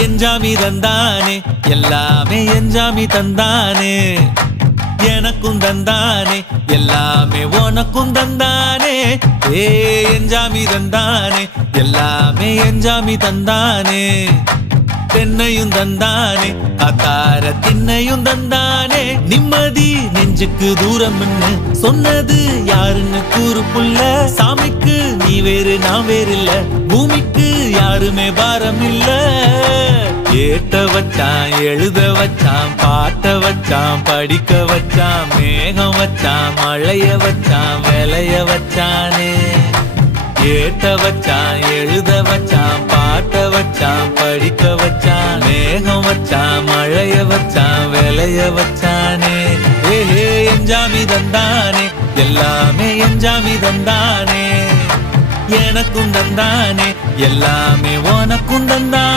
எஞ்சாமி தந்தானே எல்லாமே எஞ்சாமி தந்தானே எனக்கும் தந்தானே எல்லாமே உனக்கும் தந்தானே ஏ எஞ்சாமி தந்தானே எல்லாமே எஞ்சாமி தந்தானே தென்னையும் தந்தானே அத்தார திண்ணையும் தந்தானே நிம்மதி நெஞ்சுக்கு தூரம் சொன்னது யாருன்னு கூறு புள்ள சாமிக்கு நீ வேறு நான் வேறு இல்ல பூமிக்கு யாருமே பாரம் இல்ல ஏத்த வச்சான் எழுத வச்சான் பாட்ட வச்சான் படிக்க வச்சான் மேகம் வச்சான் மழைய வச்சான் விளைய வச்சானே ஏத்த வச்சான் எழுத வச்சான் பாட்ட வச்சான் படிக்க வச்சான் மேகம் வச்சான் மழைய வச்சான் விளைய வச்சானே ஏஹே எஞ்சாமி தந்தானே எல்லாமே எஞ்சாமி தந்தானே எனக்கும் தந்தானே எல்லாமே உனக்கும் தந்தானே